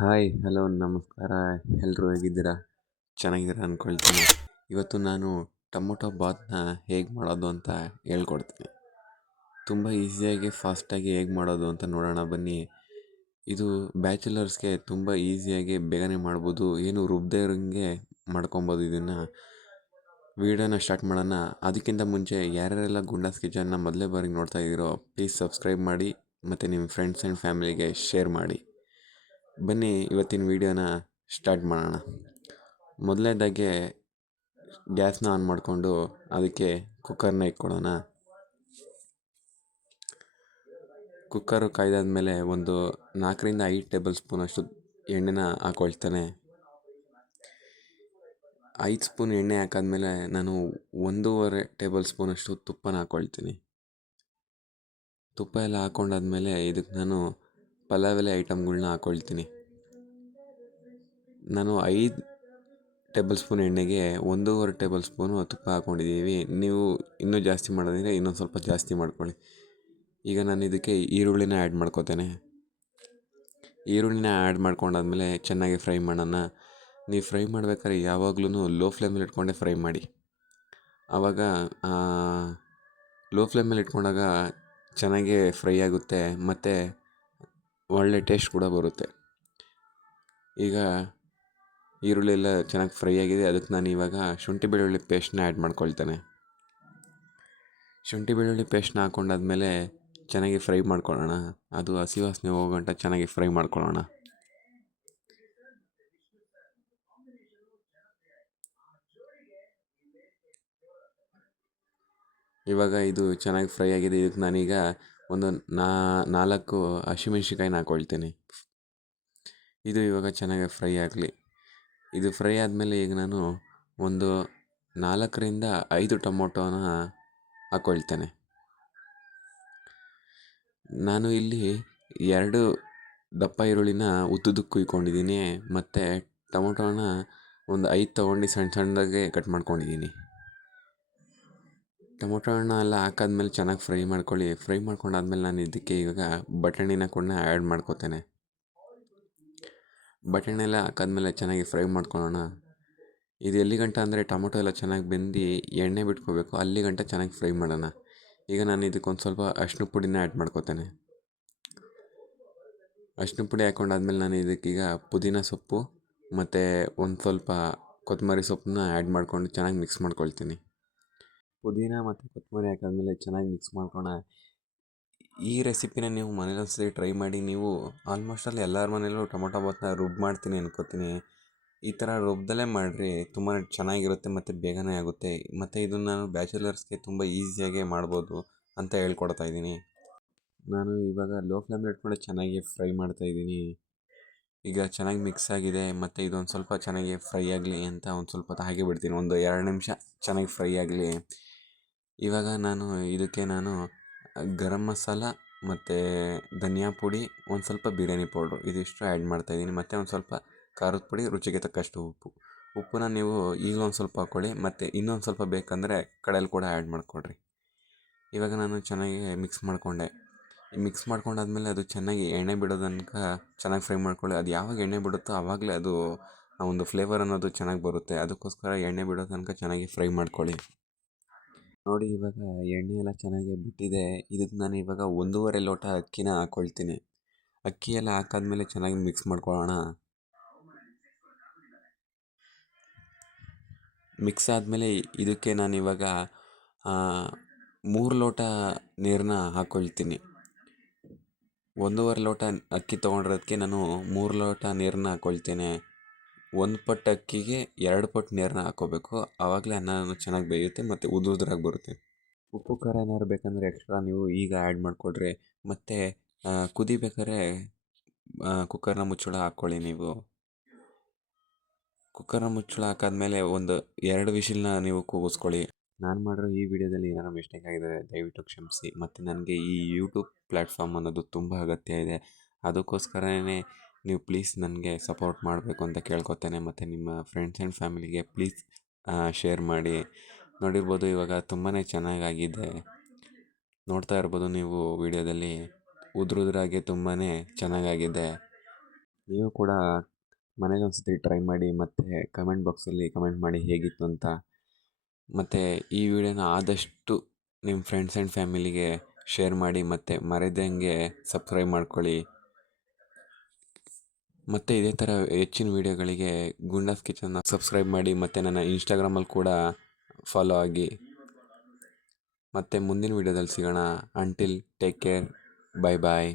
Hi, hello, ನಮಸ್ಕಾರ. ಎಲ್ಲರೂ ಹೇಗಿದ್ದೀರಾ? ಚೆನ್ನಾಗಿದ್ದೀರಾ ಅಂದ್ಕೊಳ್ತೀನಿ ಇವತ್ತು ನಾನು ಟೊಮೊಟೊ ಬಾತ್ನ ಹೇಗೆ ಮಾಡೋದು ಅಂತ ಹೇಳ್ಕೊಡ್ತೀನಿ. ತುಂಬ ಈಸಿಯಾಗಿ, ಫಾಸ್ಟಾಗಿ ಹೇಗೆ ಮಾಡೋದು ಅಂತ ನೋಡೋಣ, ಬನ್ನಿ. ಇದು ಬ್ಯಾಚುಲರ್ಸ್ಗೆ ತುಂಬ ಈಸಿಯಾಗಿ ಬೇಗನೆ ಮಾಡ್ಬೋದು. ಏನು ರುಬ್ಬದೇ ಇರೋಂಗೆ ಮಾಡ್ಕೊಬೋದು ಇದನ್ನು. ವಿಡಿಯೋನ ಸ್ಟಾರ್ಟ್ ಮಾಡೋಣ. ಅದಕ್ಕಿಂತ ಮುಂಚೆ ಯಾರ್ಯಾರೆಲ್ಲ ಗುಂಡಾಸ್ ಕಿಚನ್ನ ಮೊದಲೇ ಬಾರಿಗೆ ನೋಡ್ತಾ ಇದ್ದೀರೋ, ಪ್ಲೀಸ್ ಸಬ್ಸ್ಕ್ರೈಬ್ ಮಾಡಿ ಮತ್ತು ನಿಮ್ಮ ಫ್ರೆಂಡ್ಸ್ ಆ್ಯಂಡ್ ಫ್ಯಾಮಿಲಿಗೆ ಶೇರ್ ಮಾಡಿ. ಬನ್ನಿ ಇವತ್ತಿನ ವೀಡಿಯೋನ ಸ್ಟಾರ್ಟ್ ಮಾಡೋಣ. ಮೊದಲನೇದಾಗೆ ಗ್ಯಾಸ್ನ ಆನ್ ಮಾಡಿಕೊಂಡು ಅದಕ್ಕೆ ಕುಕ್ಕರ್ನ ಇಟ್ಕೊಳ್ಳೋಣ. ಕುಕ್ಕರು ಕಾಯ್ದಾದ್ಮೇಲೆ ಒಂದು ನಾಲ್ಕರಿಂದ ಐದು ಟೇಬಲ್ ಸ್ಪೂನಷ್ಟು ಎಣ್ಣೆನ ಹಾಕೊಳ್ತಾನೆ. ಐದು ಸ್ಪೂನ್ ಎಣ್ಣೆ ಹಾಕಾದ್ಮೇಲೆ ನಾನು ಒಂದೂವರೆ ಟೇಬಲ್ ಸ್ಪೂನಷ್ಟು ತುಪ್ಪನ ಹಾಕ್ಕೊಳ್ತೀನಿ ತುಪ್ಪ ಎಲ್ಲ ಹಾಕ್ಕೊಂಡಾದ್ಮೇಲೆ ಇದಕ್ಕೆ ನಾನು ಪಲಾವ್ ಎಲೆ ಐಟಮ್ಗಳ್ನ ಹಾಕ್ಕೊಳ್ತೀನಿ ನಾನು ಐದು ಟೇಬಲ್ ಸ್ಪೂನ್ ಎಣ್ಣೆಗೆ ಒಂದೂವರೆ ಟೇಬಲ್ ಸ್ಪೂನು ತುಪ್ಪ ಹಾಕ್ಕೊಂಡಿದ್ದೀವಿ ನೀವು ಇನ್ನೂ ಜಾಸ್ತಿ ಮಾಡೋದಿದ್ರೆ ಇನ್ನೊಂದು ಸ್ವಲ್ಪ ಜಾಸ್ತಿ ಮಾಡ್ಕೊಳ್ಳಿ. ಈಗ ನಾನು ಇದಕ್ಕೆ ಈರುಳ್ಳಿನ ಆ್ಯಡ್ ಮಾಡ್ಕೋತೇನೆ. ಈರುಳ್ಳಿನ ಆ್ಯಡ್ ಮಾಡ್ಕೊಂಡಾದ್ಮೇಲೆ ಚೆನ್ನಾಗಿ ಫ್ರೈ ಮಾಡೋಣ. ನೀವು ಫ್ರೈ ಮಾಡ್ಬೇಕಾದ್ರೆ ಯಾವಾಗಲೂ ಲೋ ಫ್ಲೇಮಲ್ಲಿ ಇಟ್ಕೊಂಡೆ ಫ್ರೈ ಮಾಡಿ. ಆವಾಗ ಲೋ ಫ್ಲೇಮಲ್ಲಿ ಇಟ್ಕೊಂಡಾಗ ಚೆನ್ನಾಗೇ ಫ್ರೈ ಆಗುತ್ತೆ. ಮತ್ತು ಒಳ್ಳೆ ಟೇಸ್ಟ್ ಕೂಡ ಬರುತ್ತೆ. ಈಗ ಈರುಳ್ಳಿ ಎಲ್ಲ ಚೆನ್ನಾಗಿ ಫ್ರೈ ಆಗಿದೆ. ಅದಕ್ಕೆ ನಾನು ಇವಾಗ ಶುಂಠಿ ಬೆಳ್ಳುಳ್ಳಿ ಪೇಸ್ಟ್ನ ಆ್ಯಡ್ ಮಾಡ್ಕೊಳ್ತೇನೆ. ಶುಂಠಿ ಬೆಳ್ಳುಳ್ಳಿ ಪೇಸ್ಟ್ನ ಹಾಕೊಂಡಾದ್ಮೇಲೆ ಚೆನ್ನಾಗಿ ಫ್ರೈ ಮಾಡ್ಕೊಳ್ಳೋಣ. ಅದು ಹಸಿ ವಾಸನೆ ಹೋಗೋಂಟ ಚೆನ್ನಾಗಿ ಫ್ರೈ ಮಾಡ್ಕೊಳ್ಳೋಣ. ಇವಾಗ ಇದು ಚೆನ್ನಾಗಿ ಫ್ರೈ ಆಗಿದೆ. ಇದಕ್ಕೆ ನಾನೀಗ ಒಂದು ನಾಲ್ಕು ಹಸಿಮೆಣ್ಸಿನ್ಕಾಯಿನ ಹಾಕ್ಕೊಳ್ತೀನಿ ಇದು ಇವಾಗ ಚೆನ್ನಾಗಿ ಫ್ರೈ ಆಗಲಿ. ಇದು ಫ್ರೈ ಆದಮೇಲೆ ಈಗ ನಾನು ಒಂದು ನಾಲ್ಕರಿಂದ ಐದು ಟೊಮೊಟೋನ ಹಾಕ್ಕೊಳ್ತೇನೆ ನಾನು ಇಲ್ಲಿ ಎರಡು ದಪ್ಪ ಈರುಳ್ಳಿನ ಉದ್ದುದಕ್ಕೆ ಕುಯ್ಕೊಂಡಿದ್ದೀನಿ, ಮತ್ತು ಟೊಮೊಟೋನ ಒಂದು ಐದು ತೊಗೊಂಡು ಸಣ್ಣ ಸಣ್ಣದಾಗೆ ಕಟ್ ಮಾಡ್ಕೊಂಡಿದ್ದೀನಿ. ಟೊಮೊಟೊ ಹಣ್ಣು ಎಲ್ಲ ಹಾಕಾದ್ಮೇಲೆ ಚೆನ್ನಾಗಿ ಫ್ರೈ ಮಾಡ್ಕೊಳ್ಳಿ. ಫ್ರೈ ಮಾಡ್ಕೊಂಡಾದ್ಮೇಲೆ ನಾನು ಇದಕ್ಕೆ ಇವಾಗ ಬಟಾಣಿನ ಕೂಡ ಆ್ಯಡ್ ಮಾಡ್ಕೋತೇನೆ. ಬಟಾಣಿ ಎಲ್ಲ ಹಾಕಾದ್ಮೇಲೆ ಚೆನ್ನಾಗಿ ಫ್ರೈ ಮಾಡ್ಕೊಳ್ಳೋಣ. ಇದು ಎಲ್ಲಿ ಗಂಟ ಅಂದರೆ ಟೊಮೊಟೊ ಎಲ್ಲ ಚೆನ್ನಾಗಿ ಬೆಂದು ಎಣ್ಣೆ ಬಿಟ್ಕೋಬೇಕು. ಅಲ್ಲಿ ಗಂಟ ಚೆನ್ನಾಗಿ ಫ್ರೈ ಮಾಡೋಣ. ಈಗ ನಾನು ಇದಕ್ಕೊಂದು ಸ್ವಲ್ಪ ಅರಿಶಿನ ಪುಡಿನ ಆ್ಯಡ್ ಮಾಡ್ಕೋತೇನೆ. ಅರಿಶಿನ ಪುಡಿ ಹಾಕ್ಕೊಂಡಾದ್ಮೇಲೆ ನಾನು ಇದಕ್ಕೀಗ ಪುದೀನ ಸೊಪ್ಪು ಮತ್ತು ಒಂದು ಸ್ವಲ್ಪ ಕೊತ್ತಂಬರಿ ಸೊಪ್ಪನ್ನ ಆ್ಯಡ್ ಮಾಡ್ಕೊಂಡು ಚೆನ್ನಾಗಿ ಮಿಕ್ಸ್ ಮಾಡ್ಕೊಳ್ತೀನಿ. ಪುದೀನ ಮತ್ತು ಕೊತ್ತಂಬರಿ ಹಾಕಾದ್ಮೇಲೆ ಚೆನ್ನಾಗಿ ಮಿಕ್ಸ್ ಮಾಡ್ಕೊಳ್ಳೋಣ ಈ ರೆಸಿಪಿನ ನೀವು ಮನೇಲಿ ಸರಿ ಟ್ರೈ ಮಾಡಿ, ನೀವು ಆಲ್ಮೋಸ್ಟ್ ಅಲ್ಲಿ ಎಲ್ಲರ ಮನೇಲೂ ಟೊಮೊಟೊ ಬಾತ್ನ ರುಬ್ಬಿ ಮಾಡ್ತೀನಿ ಅನ್ಕೋತೀನಿ. ಈ ಥರ ರುಬ್ದಲ್ಲೇ ಮಾಡಿರಿ, ತುಂಬಾ ಚೆನ್ನಾಗಿರುತ್ತೆ ಮತ್ತು ಬೇಗನೆ ಆಗುತ್ತೆ. ಮತ್ತು ಇದನ್ನು ನಾನು ಬ್ಯಾಚುಲರ್ಸ್ಗೆ ತುಂಬ ಈಸಿಯಾಗೇ ಮಾಡ್ಬೋದು ಅಂತ ಹೇಳ್ಕೊಡ್ತಾ ಇದ್ದೀನಿ. ನಾನು ಇವಾಗ ಲೋ ಫ್ಲೇಮ್ ಇಟ್ಕೊಂಡು ಚೆನ್ನಾಗಿ ಫ್ರೈ ಮಾಡ್ತಾ ಇದ್ದೀನಿ. ಈಗ ಚೆನ್ನಾಗಿ ಮಿಕ್ಸ್ ಆಗಿದೆ, ಮತ್ತು ಇದೊಂದು ಸ್ವಲ್ಪ ಚೆನ್ನಾಗಿ ಫ್ರೈ ಆಗಲಿ ಅಂತ ಒಂದು ಸ್ವಲ್ಪ ಹಾಗೆ ಬಿಡ್ತೀನಿ. ಒಂದು ಎರಡು ನಿಮಿಷ ಚೆನ್ನಾಗಿ ಫ್ರೈ ಆಗಲಿ. ಇವಾಗ ನಾನು ಇದಕ್ಕೆ ನಾನು ಗರಂ ಮಸಾಲ ಮತ್ತು ಧನಿಯಾ ಪುಡಿ, ಒಂದು ಸ್ವಲ್ಪ ಬಿರಿಯಾನಿ ಪೌಡ್ರು ಇದಿಷ್ಟು ಆ್ಯಡ್ ಮಾಡ್ತಾಯಿದ್ದೀನಿ ಮತ್ತು ಒಂದು ಸ್ವಲ್ಪ ಖಾರದ ಪುಡಿ, ರುಚಿಗೆ ತಕ್ಕಷ್ಟು ಉಪ್ಪು. ಉಪ್ಪನ್ನ ನೀವು ಈಗ ಒಂದು ಸ್ವಲ್ಪ ಹಾಕ್ಕೊಳ್ಳಿ ಮತ್ತು ಇನ್ನೊಂದು ಸ್ವಲ್ಪ ಬೇಕಂದರೆ ಕಡೇಲಿ ಕೂಡ ಆ್ಯಡ್ ಮಾಡಿಕೊಡ್ರಿ ಇವಾಗ ನಾನು ಚೆನ್ನಾಗಿ ಮಿಕ್ಸ್ ಮಾಡಿಕೊಂಡೆ. ಮಿಕ್ಸ್ ಮಾಡ್ಕೊಂಡಾದ್ಮೇಲೆ ಅದು ಚೆನ್ನಾಗಿ ಎಣ್ಣೆ ಬಿಡೋ ತನಕ ಚೆನ್ನಾಗಿ ಫ್ರೈ ಮಾಡ್ಕೊಳ್ಳಿ. ಅದು ಯಾವಾಗ ಎಣ್ಣೆ ಬಿಡುತ್ತೋ ಆವಾಗಲೇ ಅದು, ಆ ಒಂದು ಫ್ಲೇವರ್ ಅನ್ನೋದು ಚೆನ್ನಾಗಿ ಬರುತ್ತೆ. ಅದಕ್ಕೋಸ್ಕರ ಎಣ್ಣೆ ಬಿಡೋ ತನಕ ಚೆನ್ನಾಗಿ ಫ್ರೈ ಮಾಡ್ಕೊಳ್ಳಿ. ನೋಡಿ ಇವಾಗ ಎಣ್ಣೆ ಎಲ್ಲ ಚೆನ್ನಾಗಿ ಬಿಟ್ಟಿದೆ. ಇದಕ್ಕೆ ನಾನು ಇವಾಗ ಒಂದೂವರೆ ಲೋಟ ಅಕ್ಕಿನ ಹಾಕ್ಕೊಳ್ತೀನಿ ಅಕ್ಕಿ ಎಲ್ಲ ಹಾಕಾದ್ಮೇಲೆ ಚೆನ್ನಾಗಿ ಮಿಕ್ಸ್ ಮಾಡ್ಕೊಳ್ಳೋಣ. ಮಿಕ್ಸ್ ಆದಮೇಲೆ ಇದಕ್ಕೆ ನಾನು ಇವಾಗ ಮೂರು ಲೋಟ ನೀರನ್ನ ಹಾಕ್ಕೊಳ್ತೀನಿ ಒಂದೂವರೆ ಲೋಟ ಅಕ್ಕಿ ತೊಗೊಂಡಿರೋದಕ್ಕೆ ನಾನು ಮೂರು ಲೋಟ ನೀರನ್ನ ಹಾಕ್ಕೊಳ್ತೇನೆ ಒಂದು ಪಟ್ಟು ಅಕ್ಕಿಗೆ ಎರಡು ಪಟ್ಟು ನೀರನ್ನ ಹಾಕ್ಕೋಬೇಕು ಆವಾಗಲೇ ಅನ್ನ ಚೆನ್ನಾಗಿ ಬೇಯುತ್ತೆ ಮತ್ತು ಉದು ಉದ್ರಾಗಿ ಬರುತ್ತೆ. ಉಪ್ಪು, ಖಾರ ಏನಾದ್ರು ಬೇಕಂದರೆ ಎಕ್ಸ್ಟ್ರಾ ನೀವು ಈಗ ಆ್ಯಡ್ ಮಾಡಿಕೊಡ್ರಿ. ಮತ್ತು ಕುದಿಬೇಕಾದ್ರೆ ಕುಕ್ಕರ್ನ ಮುಚ್ಚಳ ಹಾಕ್ಕೊಳ್ಳಿ ನೀವು. ಕುಕ್ಕರ್ನ ಮುಚ್ಚಳ ಹಾಕಾದ್ಮೇಲೆ ಒಂದು ಎರಡು ವಿಷಿಲ್ನ ನೀವು ಕೂಗಿಸ್ಕೊಳ್ಳಿ. ನಾನು ಮಾಡಿರೋ ಈ ವಿಡಿಯೋದಲ್ಲಿ ಏನಾರು ಮಿಸ್ಟೇಕ್ ಆಗಿದ್ದರೆ ದಯವಿಟ್ಟು ಕ್ಷಮಿಸಿ. ಮತ್ತು ನನಗೆ ಈ ಯೂಟ್ಯೂಬ್ ಪ್ಲ್ಯಾಟ್ಫಾರ್ಮ್ ಅನ್ನೋದು ತುಂಬ ಅಗತ್ಯ ಇದೆ. ಅದಕ್ಕೋಸ್ಕರನೇ ನೀವು ಪ್ಲೀಸ್ ನನಗೆ ಸಪೋರ್ಟ್ ಮಾಡಬೇಕು ಅಂತ ಕೇಳ್ಕೊತೇನೆ ಮತ್ತು ನಿಮ್ಮ ಫ್ರೆಂಡ್ಸ್ ಆ್ಯಂಡ್ ಫ್ಯಾಮಿಲಿಗೆ ಪ್ಲೀಸ್ ಶೇರ್ ಮಾಡಿ. ನೋಡಿರ್ಬೋದು ಇವಾಗ ತುಂಬಾ ಚೆನ್ನಾಗಾಗಿದೆ. ನೋಡ್ತಾ ಇರ್ಬೋದು ನೀವು ವಿಡಿಯೋದಲ್ಲಿ. ಉದುರುದ್ರಾಗೆ ತುಂಬಾ ಚೆನ್ನಾಗಾಗಿದೆ. ನೀವು ಕೂಡ ಮನೇಲಿ ಒಂದ್ಸತಿ ಟ್ರೈ ಮಾಡಿ ಮತ್ತು ಕಮೆಂಟ್ ಬಾಕ್ಸಲ್ಲಿ ಕಮೆಂಟ್ ಮಾಡಿ ಹೇಗಿತ್ತು ಅಂತ. ಮತ್ತು ಈ ವಿಡಿಯೋನ ಆದಷ್ಟು ನಿಮ್ಮ ಫ್ರೆಂಡ್ಸ್ ಆ್ಯಂಡ್ ಫ್ಯಾಮಿಲಿಗೆ ಶೇರ್ ಮಾಡಿ ಮತ್ತು ಮರೆದಂಗೆ ಸಬ್ಸ್ಕ್ರೈಬ್ ಮಾಡ್ಕೊಳ್ಳಿ. ಮತ್ತು ಇದೇ ಥರ ಹೆಚ್ಚಿನ ವೀಡಿಯೋಗಳಿಗೆ ಗುಂಡಾಸ್ ಕಿಚನ್ನ ಸಬ್ಸ್ಕ್ರೈಬ್ ಮಾಡಿ ಮತ್ತು ನನ್ನ ಇನ್ಸ್ಟಾಗ್ರಾಮಲ್ಲಿ ಕೂಡ ಫಾಲೋ ಆಗಿ. ಮತ್ತು ಮುಂದಿನ ವೀಡಿಯೋದಲ್ಲಿ ಸಿಗೋಣ. Until take care bye bye